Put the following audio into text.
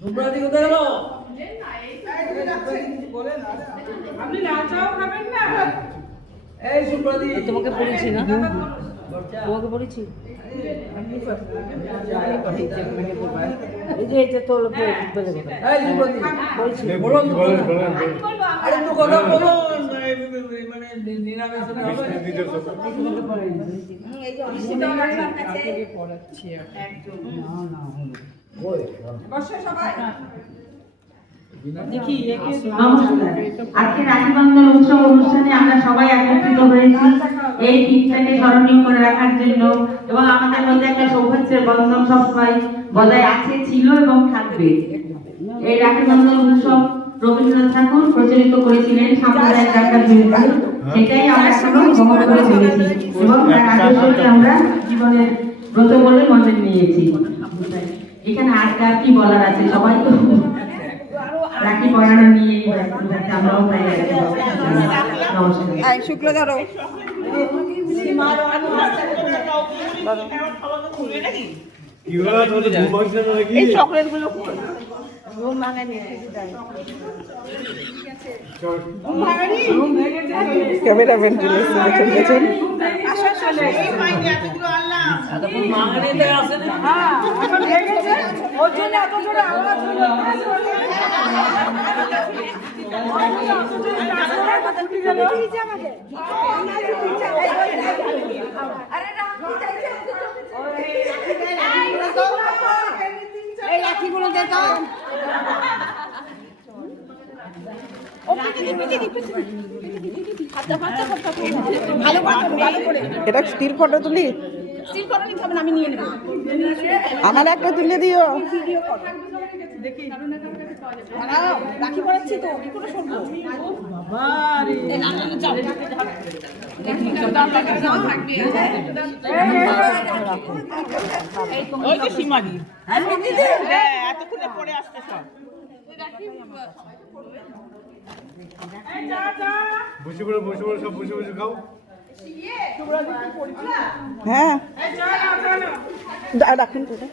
সুপ্রাদি কোথায় গেল? আপনি লাল চাও খাবেন না? এই সুপ্রাদি তোমাকে বলেছি না, তোমাকে বলেছি এই যে এটা তোর এই সুপ্রাদি বলছি বলো আরে একটু কথা বলো মানে নিরামের সাথে হবে এই যে অনিশ্চিত কাছে পড়াচ্ছি একদম না ওই বসে সবাই আজকে রাখি বন্ধন উৎসব অনুষ্ঠানে আমরা সবাই একত্রিত হয়েছি এই দিনটাকে স্মরণীয় করে রাখার জন্য, এবং আমাদের মধ্যে একটা সৌভাগ্যের বন্ধন সবসময় বজায় আছে, ছিল এবং থাকবে। এই রাখি বন্ধন উৎসব রবীন্দ্রনাথ ঠাকুর প্রচলিত করেছিলেন সাম্প্রদায়িক ডাক্তার বিরুদ্ধে, সেটাই আমরা এখনো গ্রহণ করে চলেছি এবং তার আদর্শকে আমরা জীবনের ব্রত বলে মনে নিয়েছি। এখানে আর কি বলার আছে, সবাই তো রাখি পড়ানো নিয়ে আমরাও তাই আছি। নমস্কার। শুক্ল ধরো এই চকলেট গুলো ক্যামেরাম্যান চলে এসেছেন। এই রাখিগুলো দেখো এটা স্টিল ফটো তুলি, স্টিল ফটো নিতে হবে না, আমি নিয়ে নেব। আমার একটা তুলে দিও। রাখি পড়াচ্ছি তো কি করে শুনবো বাবা রে। ওই যে সীমাদি এতক্ষণে পরে আসছে সব। বসে পড়ে সব বসে খাও। হ্যাঁ রাখুন চকলেট।